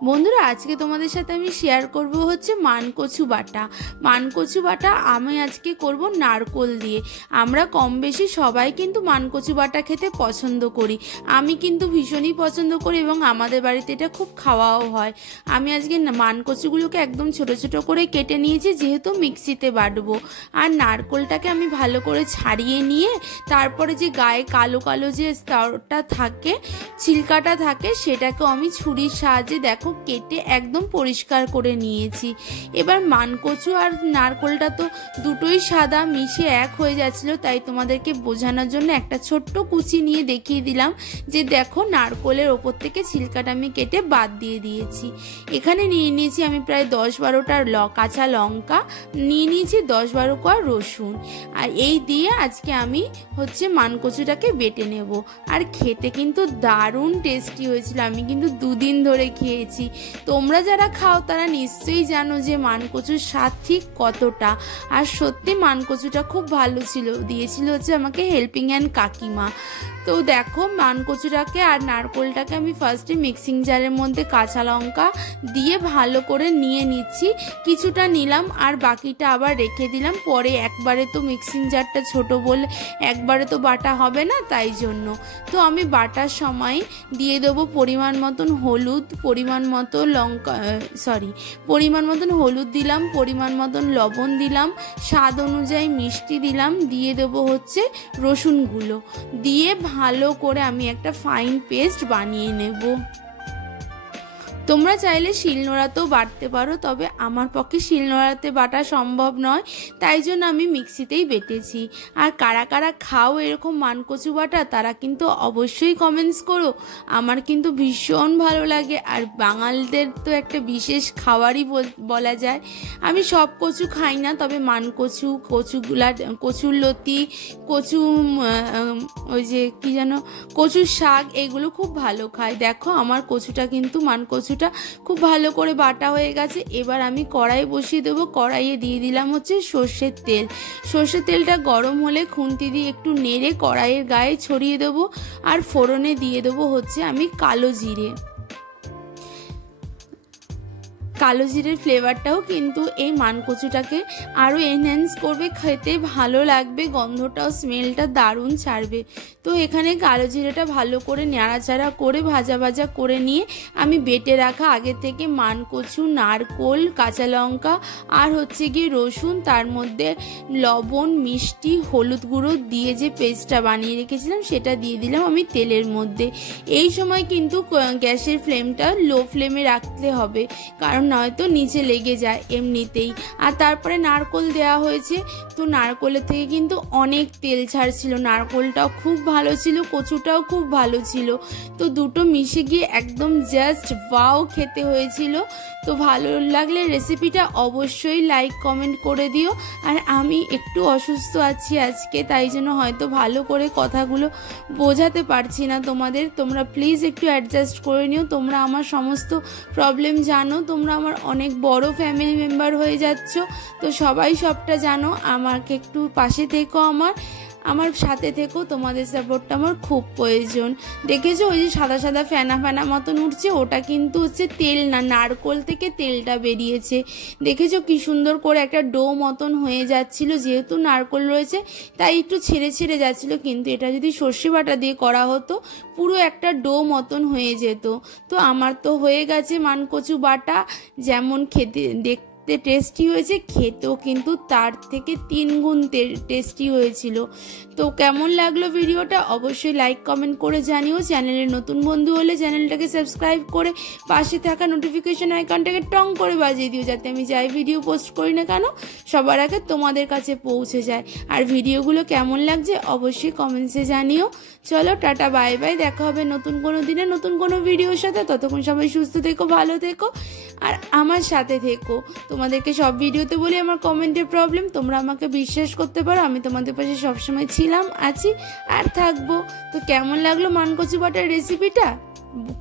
বন্ধুরা আজকে তোমাদের সাথে আমি শেয়ার করব হচ্ছে মানকচু বাটা। মানকচু বাটা আমি আজকে করব নারকোল দিয়ে। আমরা কম বেশি সবাই কিন্তু মানকচু বাটা খেতে পছন্দ করি। আমি কিন্তু ভীষণই পছন্দ করি এবং আমাদের বাড়িতে এটা খুব খাওয়াও হয়। আমি আজকে মানকচুগুলোকে একদম ছোট ছোট করে কেটে নিয়েছি, যেহেতু মিক্সিতে বাটবো। আর নারকোলটাকে আমি ভালো করে ছাড়িয়ে নিয়ে তারপরে যে গায়ে কালো কালো যে স্তরটা থাকে, ছিলকাটা থাকে, সেটাকেও আমি ছুরির সাহায্যে দেখো কেটে একদম পরিষ্কার করে নিয়েছি। এবার মানকচু আর নারকোলটা তো দুটোই সাদা মিশে এক হয়ে যাচ্ছিল, তাই তোমাদেরকে বোঝানোর জন্য একটা ছোট্ট কুচি নিয়ে দেখিয়ে দিলাম যে দেখো নারকোলের ওপর থেকে ছিলকাটা আমি কেটে বাদ দিয়ে দিয়েছি। এখানে নিয়ে নিয়েছি আমি প্রায় 10-12টা কাঁচা লঙ্কা, নিয়ে নিয়েছি 10-12 কোয়া রসুন। আর এই দিয়ে আজকে আমি হচ্ছে মানকচুটাকে বেটে নেব। আর খেতে কিন্তু দারুণ টেস্টি হয়েছিল, আমি কিন্তু 2 দিন ধরে খেয়েছি। তোমরা যারা খাও তারা নিশ্চয়ই জানো যে মানকচুর স্বাদ ঠিক কতটা। আর সত্যি মানকচুটা খুব ভালো ছিল, দিয়েছিল হচ্ছে আমাকে হেল্পিং হ্যান্ড কাকিমা। তো দেখো মানকচুটাকে আর নারকোলটাকে আমি ফার্স্টে মিক্সিং জারের মধ্যে কাঁচা লঙ্কা দিয়ে ভালো করে নিয়ে নিচ্ছি। কিছুটা নিলাম আর বাকিটা আবার রেখে দিলাম, পরে একবারে তো মিক্সিং জারটা ছোট বলে একবারে তো বাটা হবে না, তাই জন্য। তো আমি বাটার সময় দিয়ে দেবো পরিমাণ মতন হলুদ, পরিমাণ মতন হলুদ দিলাম, পরিমাণ মতন লবণ দিলাম, স্বাদ অনুযায়ী মিষ্টি দিলাম, দিয়ে দেবো হচ্ছে রসুনগুলো দিয়ে ভালো করে আমি একটা ফাইন পেস্ট বানিয়ে নেব। তোমরা চাইলে শিলনোড়াতেও বাটতে পারো, তবে আমার পক্ষে শিলনোড়াতে বাটা সম্ভব নয়, তাই জন্য আমি মিক্সিতেই বেটেছি। আর কারা কারা খাও এরকম মানকচু বাটা তারা কিন্তু অবশ্যই কমেন্টস করো, আমার কিন্তু ভীষণ ভালো লাগে। আর বাঙালিদের তো একটা বিশেষ খাবারই বলা যায়। আমি সব কচু খাই না, তবে মানকচু, কচুর লতি, ওই যে কি যেন কচুর শাক, এগুলো খুব ভালো খাই। দেখো আমার কচুটা কিন্তু মানকচুটা খুব ভালো করে বাটা হয়ে গেছে। এবার আমি কড়াই বসিয়ে দেবো। কড়াইয়ে দিয়ে দিলাম হচ্ছে সর্ষের তেল। সর্ষের তেলটা গরম হলে খুন্তি দিয়ে একটু নেড়ে কড়াইয়ের গায়ে ছড়িয়ে দেবো। আর ফোড়নে দিয়ে দেবো হচ্ছে আমি কালো জিরে। কালো জিরের ফ্লেভারটাও কিন্তু এই মানকচুটাকে আরও এনহ্যান্স করবে, খেতে ভালো লাগবে, গন্ধটাও স্মেলটা দারুণ ছাড়বে। তো এখানে কালো জিরেটা ভালো করে নাড়াচাড়া করে ভাজা ভাজা করে নিয়ে আমি বেটে রাখা আগে থেকে মানকচু, নারকোল, কাঁচা লঙ্কা আর হচ্ছে গিয়ে রসুন, তার মধ্যে লবণ, মিষ্টি, হলুদ গুঁড়ো দিয়ে যে পেস্টটা বানিয়ে রেখেছিলাম সেটা দিয়ে দিলাম আমি তেলের মধ্যে। এই সময় কিন্তু গ্যাসের ফ্লেমটা লো ফ্লেমে রাখতে হবে, কারণ নয়তো নিচে লেগে যায় এমনিতেই। আর তারপরে নারকোল দেওয়া হয়েছে, তো নারকোলের থেকে কিন্তু অনেক তেল ছাড়ছিল। নারকোলটাও খুব ভালো ছিল, কচুটাও খুব ভালো ছিল। তো দুটো মিশে গিয়ে একদম জাস্ট ওয়াও খেতে হয়েছিল। তো ভালো লাগলে রেসিপিটা অবশ্যই লাইক কমেন্ট করে দিও। আর আমি একটু অসুস্থ আছি আজকে, তাই জন্য হয়তো ভালো করে কথাগুলো বোঝাতে পারছি না তোমাদের। তোমরা প্লিজ একটু অ্যাডজাস্ট করে নিও। তোমরা আমার সমস্ত প্রবলেম জানো, তোমরা আমার অনেক বড় ফ্যামিলি মেম্বার হয়ে যাচ্ছ, তো সবাই সবটা জানো। আমাকে একটু পাশে থেকো, আমার সাথে থেকো, তোমাদের সাপোর্টটা আমার খুব প্রয়োজন। দেখেছো ওই যে সাদা সাদা ফেনা ফেনা মতন উঠছে, ওটা কিন্তু হচ্ছে তেল না, নারকোল থেকে তেলটা বেরিয়েছে। দেখেছো কি সুন্দর করে একটা ডো মতন হয়ে যাচ্ছিল, যেহেতু নারকোল রয়েছে তাই একটু ছেড়ে ছেড়ে যাচ্ছিল, কিন্তু এটা যদি সর্ষে বাটা দিয়ে করা হতো পুরো একটা ডো মতন হয়ে যেত। তো আমার তো হয়ে গেছে মানকচু বাটা, যেমন খেতে দেখতে টেস্টি হয়েছে, খেতেও কিন্তু তার থেকে 3 গুণ টেস্টি হয়েছিল। তো কেমন লাগলো ভিডিওটা অবশ্যই লাইক কমেন্ট করে জানিও। চ্যানেলের নতুন বন্ধু হলে চ্যানেলটাকে সাবস্ক্রাইব করে পাশে থাকা নোটিফিকেশন আইকনটাকে টং করে বাজিয়ে দিও, যাতে আমি যাই ভিডিও পোস্ট করি না কেন সবার আগে তোমাদের কাছে পৌঁছে যায়। আর ভিডিওগুলো কেমন লাগছে অবশ্যই কমেন্টসে জানিও। চলো টাটা বাই বাই, দেখা হবে নতুন কোনো দিনে নতুন কোনো ভিডিওর সাথে। ততক্ষণ সবাই সুস্থ থেকো, ভালো থেকো আর আমার সাথে থেকো। তোমাদেরকে সব ভিডিওতে বলি আমার কমেন্টের প্রবলেম, তোমরা আমাকে বিশ্বাস করতে পারো, আমি তোমাদের পাশে সবসময় ছিলাম, আছি আর থাকবো। তো কেমন লাগলো মানকচু বাটার রেসিপিটা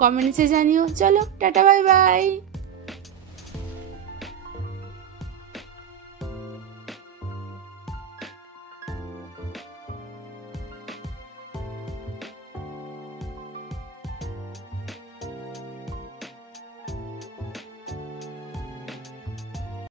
কমেন্টসে জানিও। চলো টাটা বাই বাই।